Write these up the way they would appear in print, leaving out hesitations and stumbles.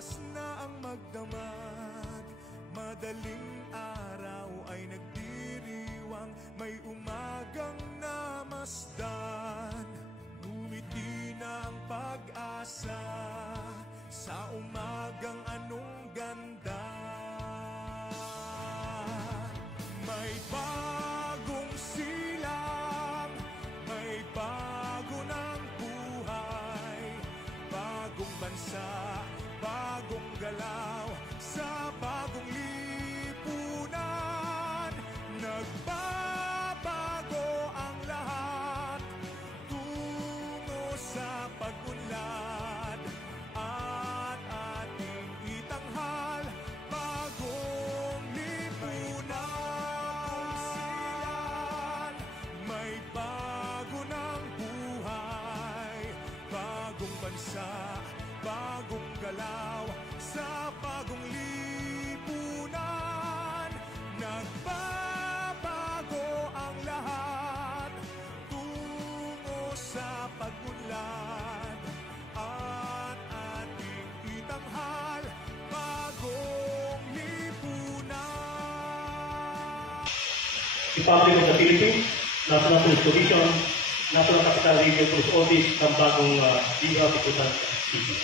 oras na ang magdamag, madaling araw ay nagdiriwang, may umagang namasdan. Ngumiti na ang pag-asa sa umagang anong ganda. May bagong silang, may bago ng buhay, bagong bansa, bagong galaw, sa bagong lipunan. Nagbabago ang lahat, tungo sa pag-unlad, at ating itanghal bagong lipunan. May bago ng buhay, bagong bansa, bagong galaw, sa bagong lipunan. Nagbabago ang lahat, tungo sa pag-unlad, at ating itanghal bagong lipunan. Republic of the Philippines, National Police Commission, National Capital Region Police Office ng bagong Liga Pitutan City.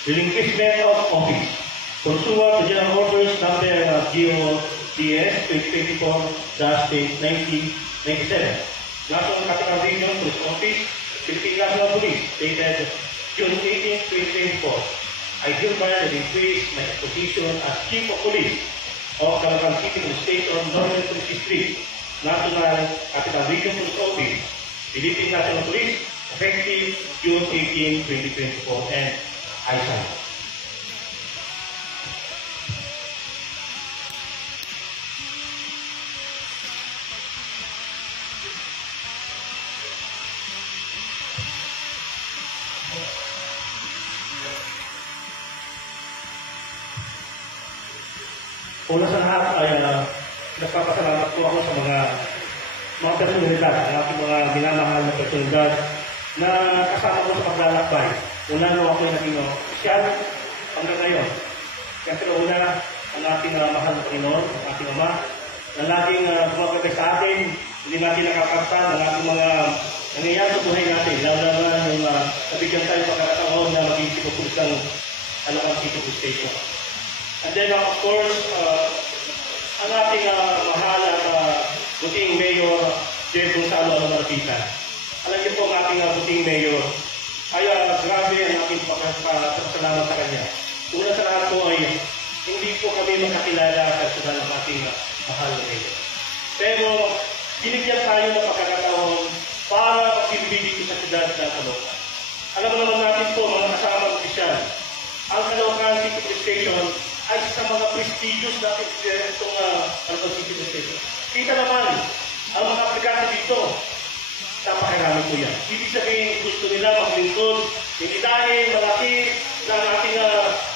Relinquishment of office. Pursuant to General Orders number GODS 2024-1997. National Capital Region Police Office, Philippine National Police, dated June 18, 2024. I hereby relinquish my position as Chief of Police of Calapan City Police Station, Northern Police District, National Capital Region Police Office, Philippine National Police, effective June 18, 2024, and I sign. Una sa lahat ay nagpapasalamat po ako sa mga personalidad, ang aking mga minamahal na personalidad na kasama ko sa paglalakbay. Una nung ako yung naging opisyal hanggang ngayon. Siyempre una, ang ating mahal na Panginoon, ang ating Ama, na laging gumagabay sa atin, hindi natin nakakakta ng ating mga nangyayari sa buhay natin, lalo naman yung nabigyan tayo pagkakataon na maging sikupulis ng Calapan City Police Station. And then, of course, ang ating mahal at buting Mayor J. Gonzalo Almarapitan. Alam niyo po ang ating buting Mayor, ay grabe ang ating pagkakasalamat sa kanya. Una sa lahat po ay hindi po kami makakilala sa sudan ng ating mahal na Mayor. Pero binigyan tayo ng pagkakataon para magbibigay sa sudan ng Caloocan. Alam mo naman natin po, mga kasamang opisyal, ang Caloocan City Police Station ay sa mga prestigious na itong Caloocan City Police Station. Kita naman, ang mga aplikasyon dito, sa pakirami po yan. Ibig sabihin, gusto nila maglingkod, hindi dahil malaki ng ating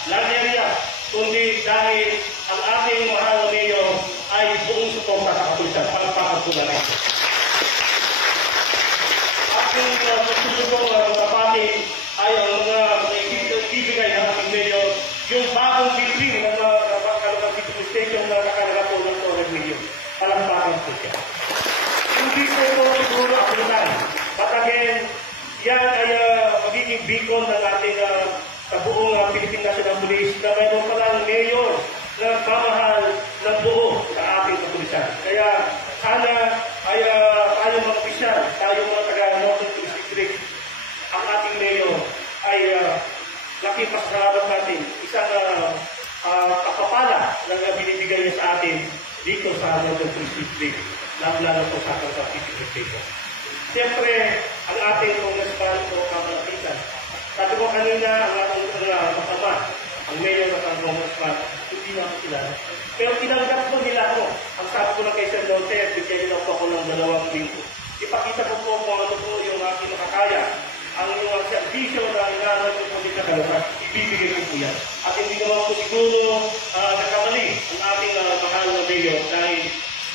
land area, kundi dahil ang ating mahal na Mayor ay buong suporta sa kapulisan. Palakpakan po natin. Ating susubong tapatin ay ang mga ibigay ng ating Mayor, yung bagong building ng Caloocan City Police Station na nakalagay po ng 200 million. Palakpakan po siya. Hindi po ito siguro akulitan. But again, yan ay magiging beacon ng ating sa buong Philippine National Police na mayroon palang mayor na mamahal ng buo sa ating kapulisan. Kaya sana ay tayo mga opisyal, tayo mga taga-Northern Police District, ang ating mayor ay laking pasasalamat natin. Isang kapapala na binibigay niya sa atin dito sa Northern Police District, lalo po sa Caloocan City Police Station. Siyempre, ang ating congressman po kamalapitan. Sabi ko kanina, ang ating masama, ang mayor at ang congressman, hindi na ako sila. Pero tinanggap po nila ako. Ang sabi ko lang kay Sir Lote, bigyan nila po ako ng 2 linggo. Ipakita ko po kung ano po yung aking makakaya. Ang yung servisyo na inaaral ko po dito sa Caloocan, ibibigay ko po yan. At hindi naman po siguro nagkamali ang ating mahal na mayor dahil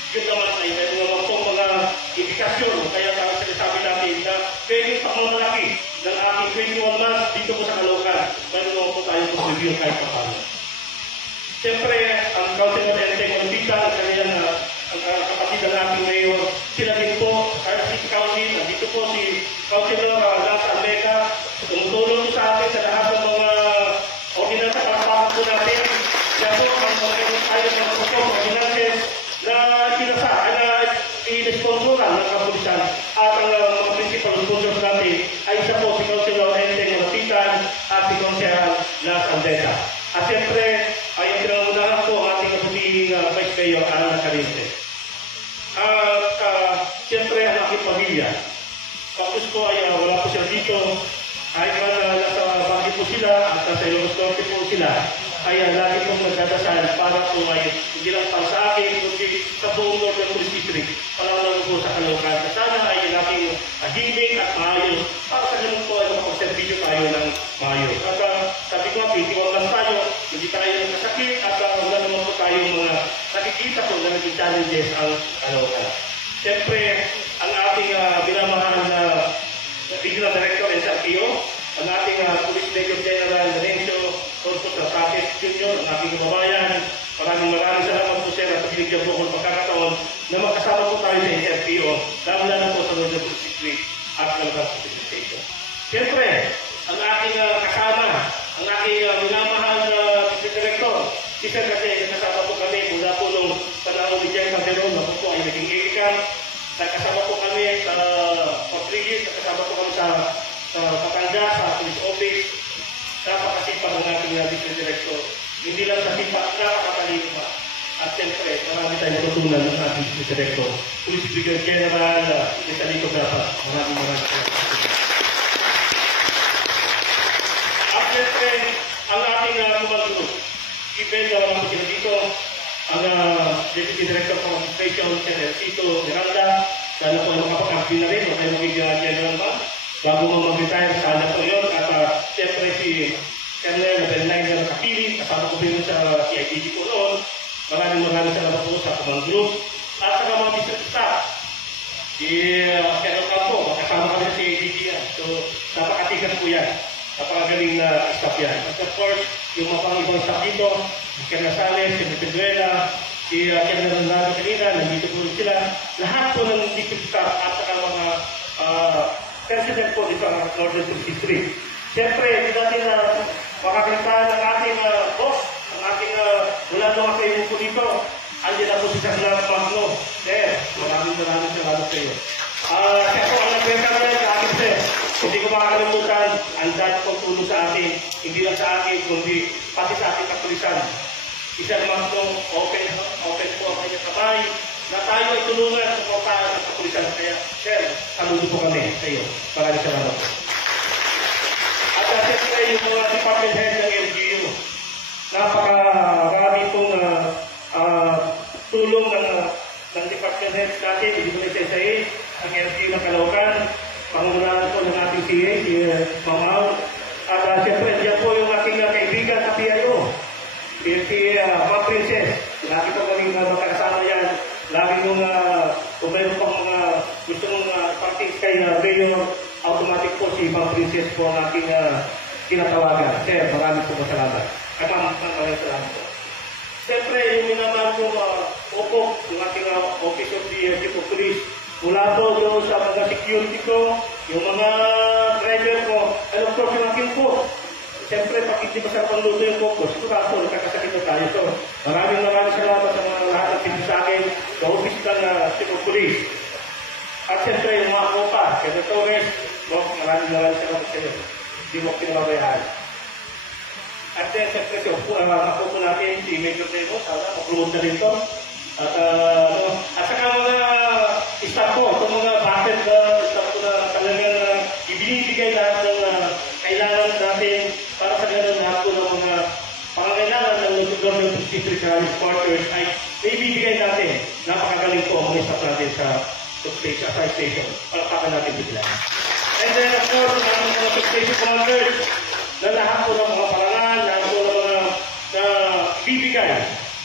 yun naman ay may naman po mga indikasyon. Kaya sinasabi natin na pwedeng pagmamalaki ng aking 21 months dito po sa Caloocan. Meron naman po tayo po review kahit pa paano. Siyempre, ang Councilor Enteng Olvita, ang kanilang kapatid ng ating mayor, sila din po, City County, nandito po si Councilor Las Almeida, tumutulong sa atin sa lahat ng mga ordinansa para pakot po natin. Kaya po, ang mga tayo ng ordinances na i-responsoran ng kapulisan at ang mga principal sponsors natin ay isa po si Councilor Enteng Olvita at si Councilor Las Almeida. At siyempre, ay ang pinangunahan po ang ating kapatid Vice Mayor Alan Carinte. At siyempre, ang aking pamilya. Tapos po ay wala po siya dito. Kahit na nasa Baguio po sila at nasa Ilocos Norte po sila, ay lagi pong nagdadasal para po ay hindi lang para sa akin, kundi sa buong Northern Police District. Palawalaw po sa Caloocan. Sana ay nating agibig at maayos para sa ganun po ay makapagservisyo tayo ng maayos. At sabi ko, pitiwag lang tayo, hindi tayo nagkasakit at wala naman po tayong mga nakikita po na naging challenges ang Caloocan. Siyempre, ang ating binamahal na Regional Director SRPO, ang ating Police Major General Lorenzo Corpus Rapates Jr., ang ating kababayan, maraming salamat po sir at binigyan po ng pagkakataon na makasama po tayo sa SRPO, lalo po sa Northern Police District at Caloocan Police Station. Siyempre, ang ating kasama, ang aking minamahal na Director, isa kasi kasama po kami mula po nung panahon ni Jen Calderon, na po ay naging edikan. Kasama po kami sa Rodriguez, kasama po kami sa Patanda, sa Police Office, sa pakasipag ng ating District Director. Hindi lang sa sipag, napakatalino pa. At siyempre, marami tayong natutunan ng ating District Director. Police Brigadier General, Isalito Grapa. Maraming at siyempre, ang ating kumando, given na mga sila dito, ang Deputy Director of Administration, General Tito Miranda, sana po makapag-abdi na rin, tayo magiging general ba? Bago mo mag-retire, sana po yun. At siyempre si Colonel Benliner Kapili, kasama ko din sa CIDG po noon. Maraming salamat po sa command group. At sa mga district staff, si Colonel Campo, makasama kami sa CIDG yan. So, napakatigas po yan. Napakagaling na staff yan. At of course, yung mga pang-ibang staff dito, si Colonel Sales, si Pedruela, si Colonel Ronaldo kanina, nandito po sila. Lahat po ng district staff at saka mga president po dito ang Northern Police District. Siyempre, hindi natin makakita ng ating boss, ang ating wala nung kayo po dito. Andiyan na po si Kaslam Magno. Sir, maraming salamat sa iyo. Siya po ang nag-welcome na sa akin, sir. Hindi ko makakalimutan ang dahil pong tulong sa atin. Hindi lang sa akin, kundi pati sa ating kapulisan. Isang Magno, open po ang kanyang kamay, na tayo ay tulungan sa pagpapahan ng kapulisan. Kaya, sir, saludo po kami sa iyo. Maraming salamat. At siyempre, yung mga department head ng LGU, napakarami pong tulong ng department head natin, hindi ko isa-isahin, ang LGU ng Caloocan, pangungunahan po ng ating CA, si Mamaw. At siyempre, diyan po yung aking kaibigan sa PIO, si Ma'am Princess. Lagi po kaming magkakasama yan. Lagi nung kung mayroon pang mga gusto mong parties kay Mayor, automatic po si Ma'am Princess po ang aking kinatawagan. Sir, maraming po salamat. At maraming salamat po. Siyempre, yung minamahal po opok, yung ating Office of the Chief of Police, mula po doon sa mga security ko, yung mga driver ko, and of course yung aking po. Siyempre, pag hindi masarap ang luto yung focus, sigurado, nagkakasakit na tayo. So, maraming salamat sa mga lahat ng tinig sa akin, sa Office ng Chief of Police. At siyempre, yung mga kopa, Senatores, maraming salamat sa iyo. Hindi mo pinababayaan. At siyempre, ako po natin, si Major Demo, sana mapromote na rin ito. At saka mga staff ko, itong mga batted staff ko na talagang ibinibigay lahat ng kailangan natin para sa ganun lahat ko ng mga pangangailangan ng Northern District Quarters ay ibibigay natin. Napakagaling po ang mga staff natin sa station. Palakpakan natin sila. And then of course, ang mga station commanders na lahat po ng mga parangan, lahat po ng mga bibigay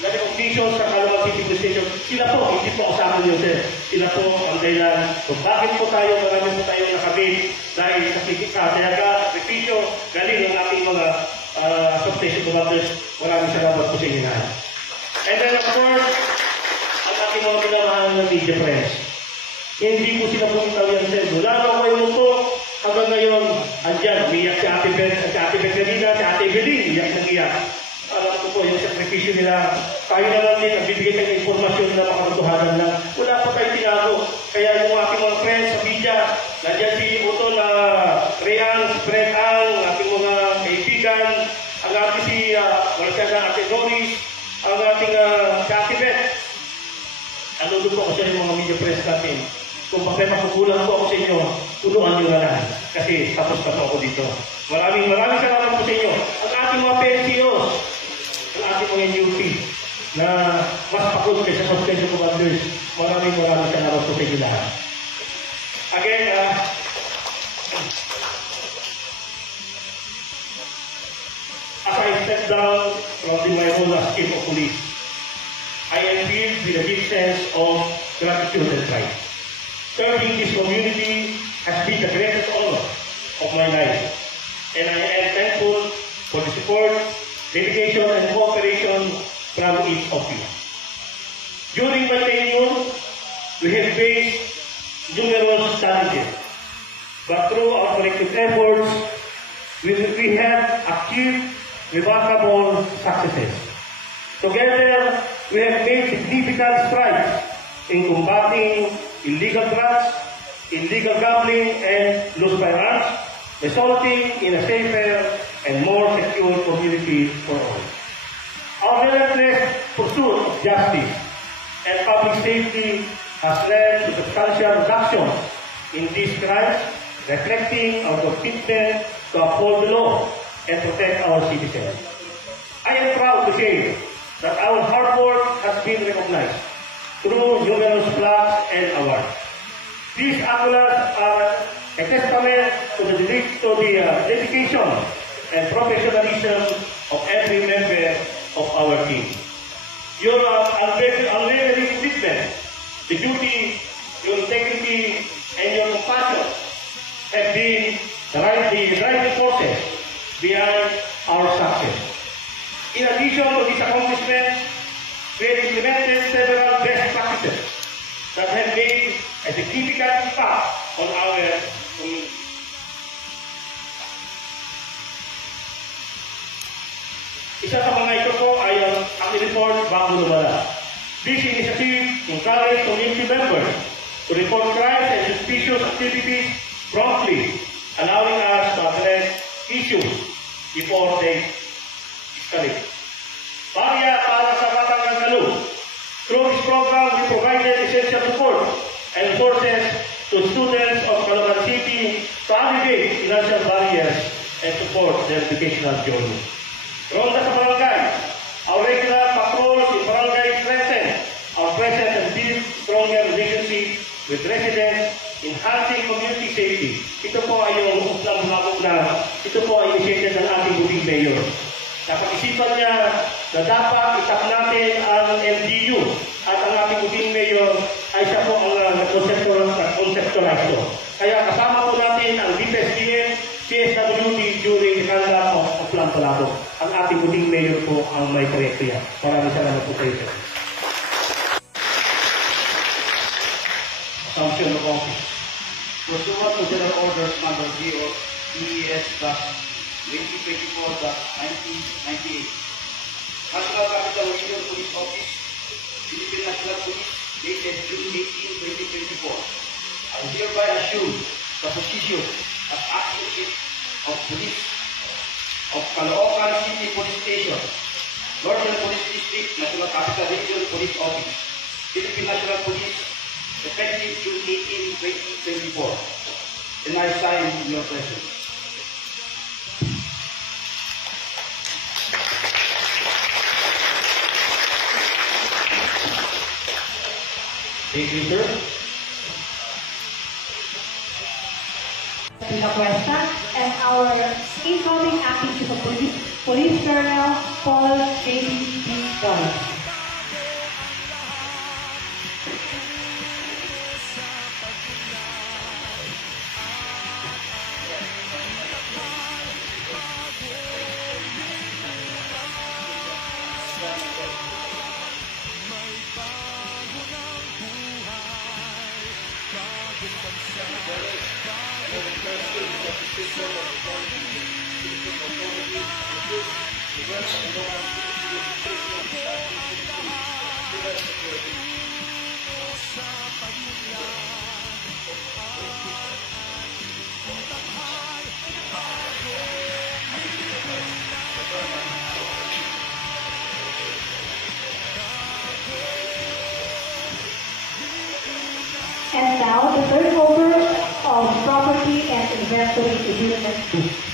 na recognition sa Caloocan City Station, sila po, hindi po kasama nyo, sir. Sila po ang dahilan kung bakit po tayo, marami po tayo nakabit dahil sa kaya ka, sakripisyo, galing ang ating mga station commanders, maraming salamat po sa inyo lahat. And then of course, ang aking mga pinamahal ng media friends. Hindi po sila pumuntaw yan sa mula nung kayo po hanggang ngayon, andyan, umiyak si Ate Ben, si Ate Ben kanina, si Ate Evelyn, iyak nang iyak. Alam ko po, yung sakripisyo nila, tayo na lang din, nagbibigay tayo ng informasyon na makakatuhanan lang. Wala pa tayo tinago. Kaya yung aking mga friends sa media, nandiyan si Utol Rian, Fred Ang, aking mga kaibigan, ang ating si, wala siya na Ate Doris, ang ating si Ate Beth. Ano po ako sa inyo mga media friends natin. Kung bakit makukulang po ako sa inyo, tunuan nyo na lang. Kasi tapos na po ako dito. Maraming salamat po sa inyo. Ang ating mga PNCOs, ang ating mga NUP, na mas pakot kaysa suspension commanders, maraming salamat po sa inyo lahat. Again, as I step down from my role as chief of police, I am filled with a deep sense of gratitude and pride. Serving this community has been the greatest honor of my life, and I am thankful for the support, dedication, and cooperation from each of you. During my tenure, we have faced numerous challenges, but through our collective efforts, we have achieved remarkable successes. Together, we have made significant strides in combating illegal drugs, illegal gambling, and loose firearms, resulting in a safer and more secure community for all. Our relentless pursuit of justice and public safety has led to substantial reduction in these crimes, reflecting our commitment to uphold the law and protect our citizens. I am proud to say that our hard work has been recognized through numerous plaques and awards. These accolades are a testament to the dedication and professionalism of every member of our team. Your unwavering commitment, the duty, your integrity, and your compassion have been the driving forces behind our success. In addition to these accomplishments, we have implemented several best practices that have made a significant impact on our community. Isa sa mga ito po ay ang report bago lumala. This initiative encourages community members to report crimes and suspicious activities promptly, allowing us to address issues before they escalate. Barya para sa Batangang Kalu. Through this program, we provided essential support and resources to students of Caloocan City to alleviate financial barriers and support their educational journey. Ronda sa barangay. Our regular patrols in barangay strengthen our presence and build stronger relationship with residents, enhancing community safety. Ito po ay yung uslam-habok na ito po ay initiated ng ating buting mayor. Napag-isipan niya na dapat itap natin ang LGU at ang ating buting mayor ay siya po ang conceptualize ito. Kaya kasama po natin ang DPSDM, CSWD during the conduct of Plan-Palabok. Ang ating buting mayor po ang may proyekto yan. Maraming salamat po kayo. Assumption of office. Pursuant to General Orders Number GO ES-2024-1998, National Capital Region Police Office, Philippine National Police, dated June 18, 2024, I hereby assume the position as Acting Chief of Police of Caloocan City Police Station, Northern Police District, National Capital Region Police Office, Philippine National Police, effective June 18, 2024. And I sign your presence. Thank you, sir. La Cuesta and our incoming acting chief of police Colonel Paul J.B. Boyd. And now, the turnover of property and inventory to Unit 2.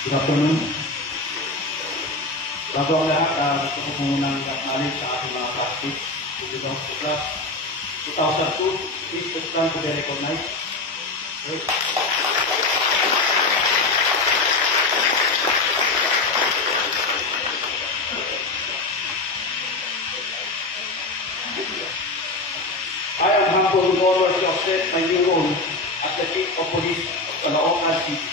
Good afternoon. Bago ang lahat, gusto ko po munang acknowledge sa ating mga practice. Ito sa class 2002, please stand to be recognized. Okay. I am humbled with honor to accept my new role as the Chief of Police of Caloocan City.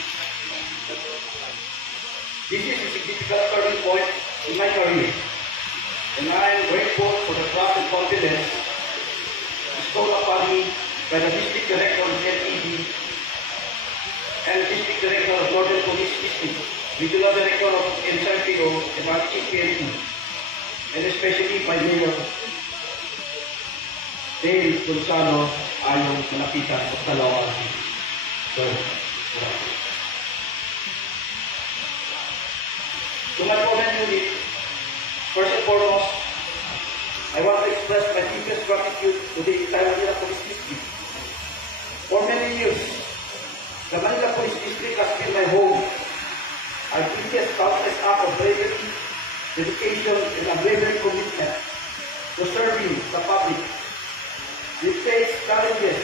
This is a significant turning point in my career, and I am grateful for the trust and confidence bestowed upon me by the District Director of LED and District Director of Northern Police District, Regional Director of NCRPO and our Chief PNP, and especially my Mayor, Dale Gonzalo Ayong Malapitan of Caloocan City. Sir, to my comment unit, first and foremost, I want to express my deepest gratitude to the entire Manila Police District. For many years, the Manila Police District has been my home. I witnessed countless acts of bravery, dedication, and unwavering commitment to serving the public. We face challenges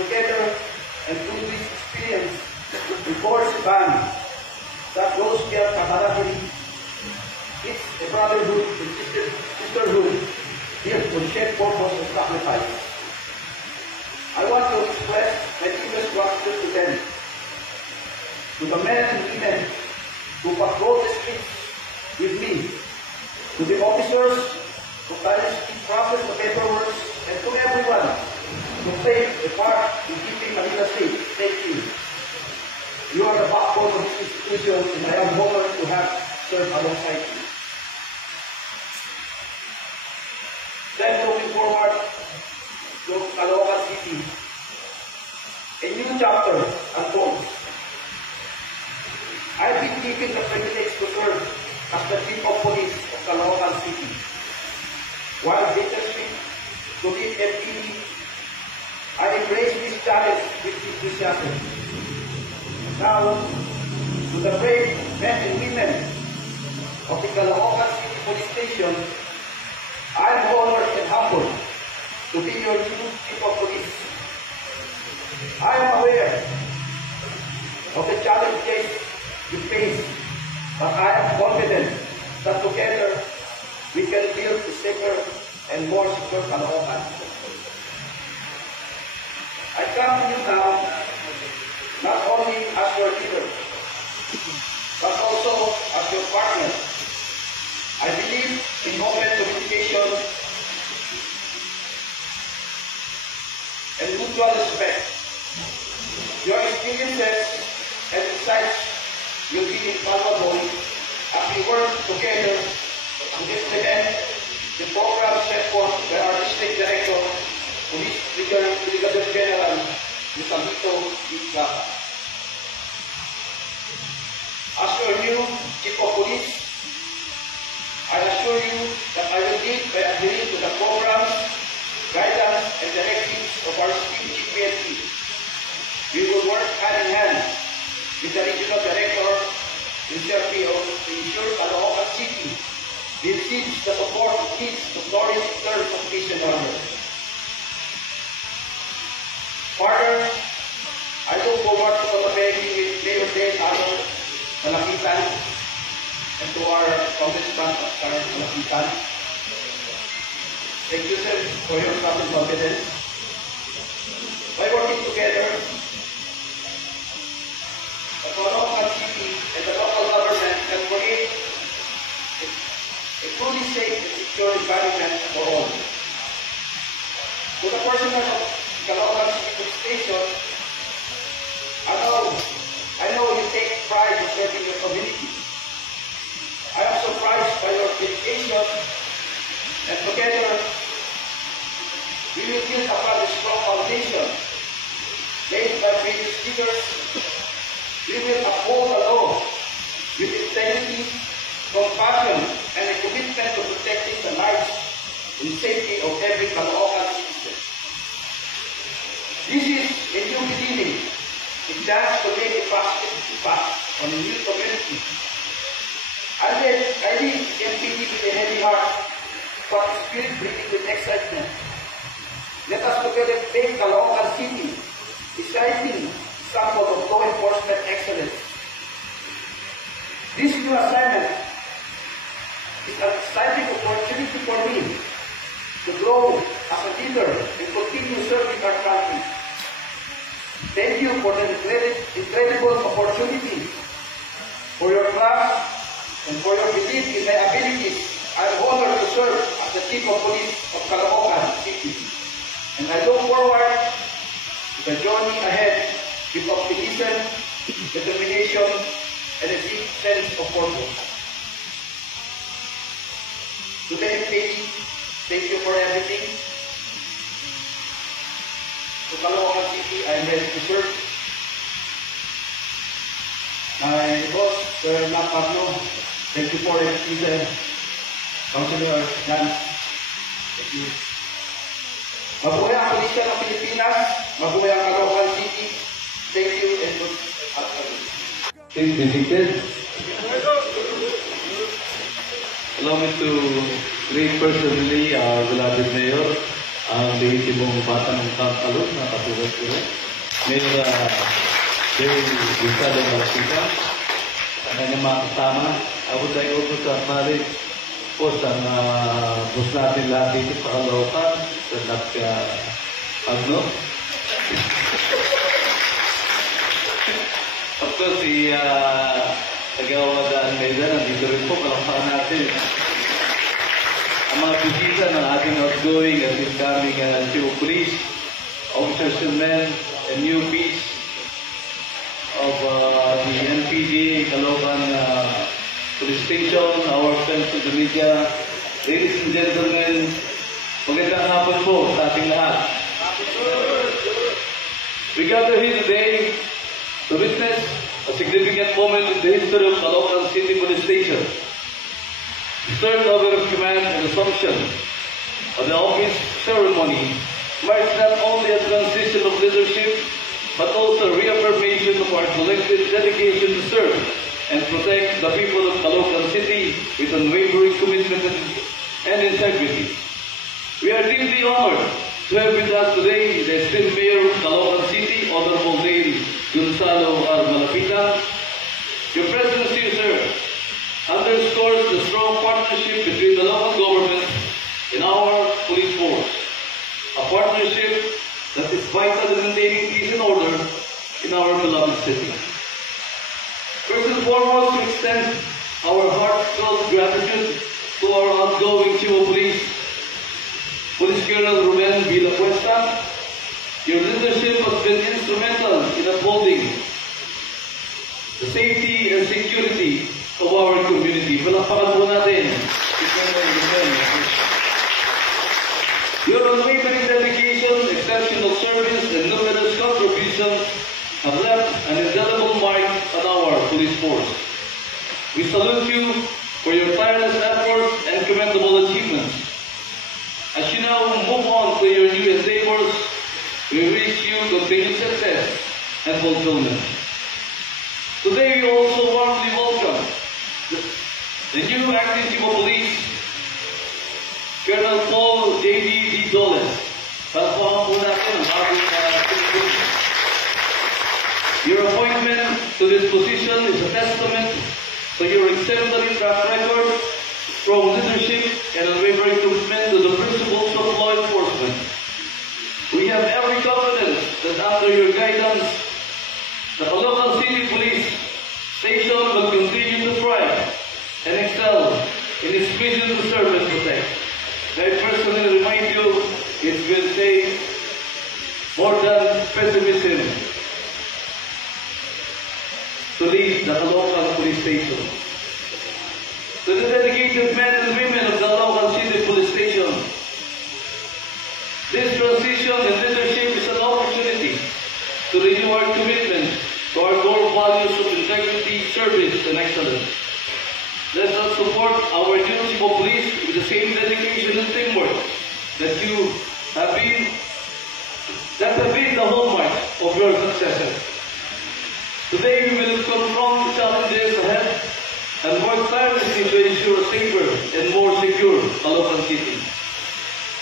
together, and through this experience, we forge a bond that goes beyond camaraderie. It's a brotherhood and sisterhood built on shared purpose and sacrifice. I want to express my deepest gratitude to them, to the men and women who patrol the streets with me, to the officers who tirelessly process the paperwork, and to everyone who played a part in keeping Manila safe. Thank you. You are the backbone of this institution, and I am honored to have served alongside you. Then looking forward to Caloocan City, a new chapter unfolds. I've been given the privilege to serve as the Chief of Police of Caloocan City. While bittersweet to lead LED, I embrace this challenge with enthusiasm. Now, to the brave men and women of the Caloocan City Police Station, I am honored and humbled to be your new Chief of Police. I am aware of the challenges you face, but I am confident that together we can build a safer and more secure Caloocan. I come to you now not only as your leader, but also as your partner. I believe in open communication and mutual respect. Your experiences and insights will be invaluable as we work together to implement the program set forth by our District Director, Police Brigadier General Lusamito Iglapa. As your new Chief of Police, I assure you that I will lead by adhering to the programs, guidance, and directives of our esteemed Chief PNP. We will work hand in hand with receives the support of his notorious terms of peace and order. Further, I look forward to collaborating with Mayor Dale Alon Malapitan and to our Congressman Oscar Malapitan. Thank you, sir, for your trust and confidence. By working together, the Caloocan City and the local government can create a truly safe and secure environment for all. To the personnel of Caloocan City Police Station, I know you take pride in serving your community. I am surprised by your dedication, and together we will build upon a strong foundation laid by previous leaders. We will uphold the law with integrity, compassion, and a commitment to protecting the lives and safety of every Caloocan citizen. This is a new beginning, a chance to make a positive impact on a new community. I leave MPD with a heavy heart, but a spirit breathing with excitement. Let us together make Caloocan City a shining example of law enforcement excellence. This new assignment is an exciting opportunity for me to grow as a leader and continue serving our country. Thank you for the incredible opportunity, for your trust, and for your belief in my abilities. I am honored to serve as the Chief of Police of Caloocan City, and I look forward to the journey ahead with optimism, determination, and a deep sense of purpose. To the MPD, thank you for everything. To Caloocan City, I am ready to serve. My boss, Sir Mac Pablo, thank you for everything, Councilor Lance. Thank you. Mabuhay ang Pulisya ng Pilipinas, mabuhay ang Caloocan City. Thank you and good afternoon. Please be seated. Allow me to greet personally our beloved Mayor, ang lehitimong bata ng Kaloocan na katulad ko rin. Mayor Dale Gonzalo Malapitan, ang kanyang mga kasama. I would like also to acknowledge po sa boss natin lahat dito sa Caloocan, sa Napka Agno. Of course, si Tagawa Dan Meda, nandito rin po, palakpakan natin. Ang mga bisita ng ating outgoing at incoming Chief of Police, officers and men, and newbies of the NPD, Caloocan Police Station, our friends of the media, ladies and gentlemen, magandang hapon po sa ating lahat. We gather here today to witness a significant moment in the history of Caloocan City Police Station. The turnover of command and assumption of the office ceremony marks not only a transition of leadership, but also a reaffirmation of our collective dedication to serve and protect the people of Caloocan City with unwavering commitment and integrity. We are deeply honored to have with us today the esteemed Mayor of Caloocan City, Honorable Dale Gonzalo R. Malapitan. Your presence here, sir, underscores the strong partnership between the local government and our police force. A partnership that is vital in maintaining peace and order in our beloved city. First and foremost, to extend our heartfelt gratitude to our outgoing Chief of Police, Police Colonel Ruben Villacuesta. Your leadership has been instrumental in upholding the safety and security of our community. Palakpakan po natin. Your unwavering dedication, exceptional service, and numerous contributions have left an indelible mark on our police force. We salute you for your tireless efforts and commendable achievements. As you now move on to your new endeavors, we wish you continued success and fulfillment. Today we also warmly welcome the new acting Chief of Police, this position is a testament to your exemplary track record, strong leadership, and unwavering commitment to the principles of law enforcement. We have every confidence that under your guidance, the Caloocan City Police Station will continue to thrive and excel in its mission to serve and protect. I personally remind you, it will take more than pessimism to lead the Caloocan Police Station. To the dedicated men and women of the Caloocan City Police Station, this transition and leadership is an opportunity to renew our commitment to our core values of integrity, service, and excellence. Let us support our new Cebu Police with the same dedication and teamwork that have been the hallmark of your successes. Today we will confront the challenges ahead and work tirelessly to ensure a safer and more secure Caloocan City.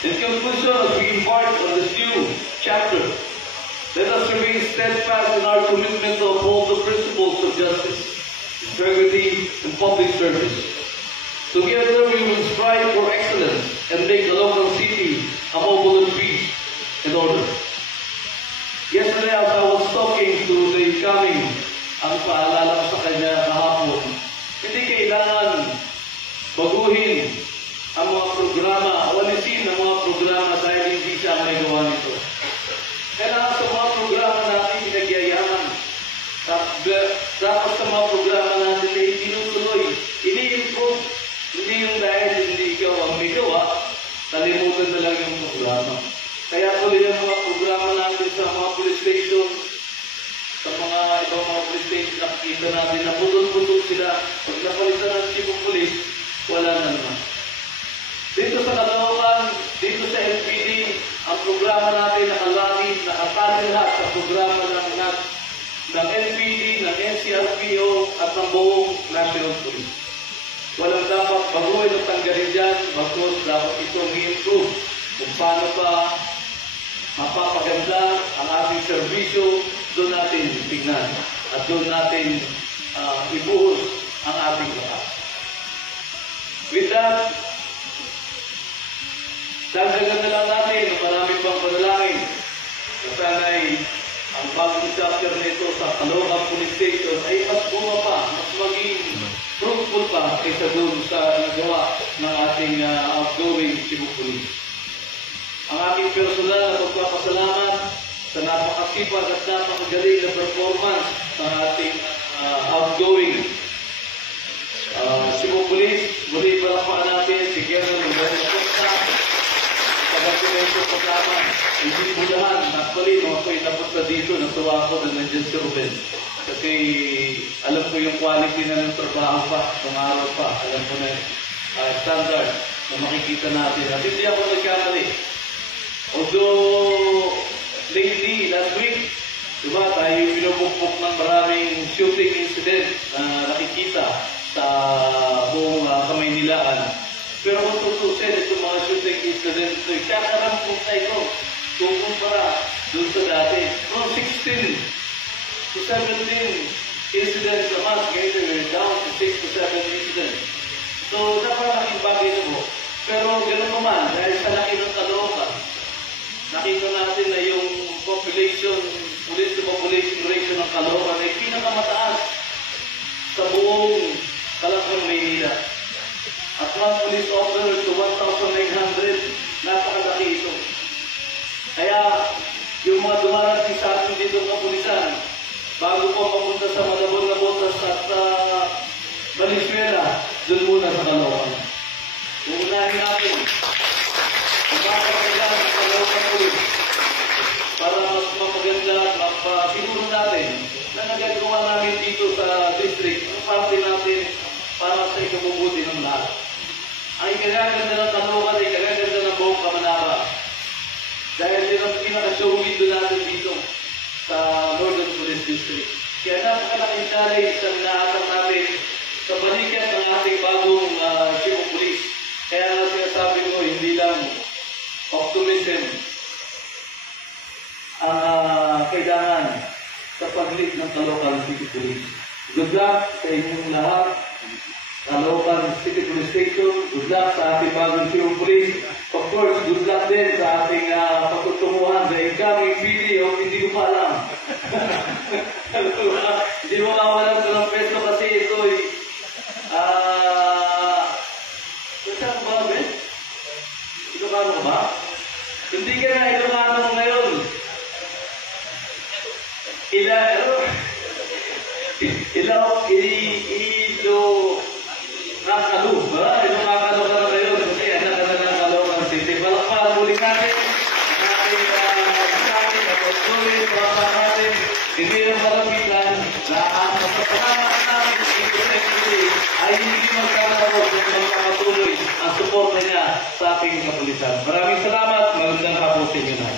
In conclusion, as we embark on this new chapter, let us remain steadfast in our commitment to uphold the principles of justice, integrity, and public service. Together, we will strive for excellence and make Caloocan City a model of peace and order. Yesterday, as I was talking to the incoming, ang paalala ko sa kanya kahapon, hindi kailangan baguhin ang mga programa, walisin ang mga programa dahil hindi siya ang may gawa nito. Kailangan sa mga programa natin pinagyayaman. Dapat sa mga programa natin ay tinutuloy, ini-improve. Hindi yung dahil hindi ikaw ang may gawa, kalimutan na lang yung programa. Kaya tuloy ang mga programa natin sa mga police station, sa mga ibang mga police station, nakikita natin na putol-putol sila. Pag napalitan ng Cebu Police, wala na naman. Dito sa Caloocan, dito sa NPD, ang programa natin nakatali lahat sa programa ng NPD, ng NCRPO at ng buong National Police. Walang dapat baguhin o tanggalin dyan, bagos dapat itong i-improve kung paano pa mapapaganda ang ating serbisyo, doon natin tignan at doon natin ibuhos ang ating lakas. With that, dagdagan na lang natin ang maraming pang panalangin na sana'y ang bagong chapter nito sa Caloocan Police Station ay mas bumaba, mas maging fruitful pa kaysa doon sa nagawa ng ating outgoing Cebu Police. Ang aking personal na pagpapasalamat sa napakasipag at napakagaling na performance ng ating outgoing Cebu Police. Muli palakpakan natin si Colonel Roberto Costa, taga-Silencio Paglaman, hindi bulahan. Actually, nung ako'y napunta dito, natuwa ako na nandiyan si Ruben. Kasi alam ko yung quality na ng trabaho pa, ng araw pa. Alam ko na standard na makikita natin. At hindi ako nagkamali. Although, lately, last week, diba, tayo pinupukpok ng maraming shooting incident na nakikita sa buong Kamaynilaan. Pero kung tutusin itong mga shooting incident, kakarampong na ito kung kumpara doon sa dati. From 16 to 17 incidents a month, ngayon we're down to 6 to 7 incidents. So, napakalaking bagay na mo. Pero gano'n naman, dahil sa laki ng Caloocan, nakita natin na yung police to population ratio ng Caloocan ay pinakamataas sa buong Caloocan, Maynila. At 1 police officer to 1,900, napakalaki ito. Kaya yung mga dumarating sa atin dito ng kapulisan, bago po mapunta sa Malabon-Labotas at Valenzuela, doon muna sa Caloocan. Uunahin natin mapapaganda ng Caloocan Police para mas mapaganda at mapasiguro natin na nagagawa namin dito sa district ang parte natin para sa ikabubuti ng lahat. Ang ikagaganda ng Caloocan ay ikagaganda ng buong Kamanaba. Dahil yun ang pinaka-show window natin dito sa Northern Police District. Kaya napakalaking challenge ang inaatang natin sa balikan ng ating bagong Cebu Police. Kaya nga sinasabi ko, hindi lang optimism ang kailangan sa pag-lead ng Caloocan City Police. Good luck sa inyong lahat. Caloocan City Police Station. Good luck sa ating bagong Chief of Police. Of course, good luck din sa ating pagtutunguhan sa incoming PD o hindi ko pa alam. Hindi mo mawalan ko ng peso kasi ito'y saan ba, Ben? Ilocano ka ba? Hindi ka na Ilocano ngayon. Nakakalu, ba? Ilocano ka na ngayon. Kasi anak ka na ng Caloocan City. Palakpakan muli natin ating sabi at pagsulit para natin hindi ang malapitan na ang masapalamat namin ay hindi magkakaroon ng magkakatuloy ang suporta niya sa ating kapulisan. Maraming salamat. Magandang hapon sa inyo na.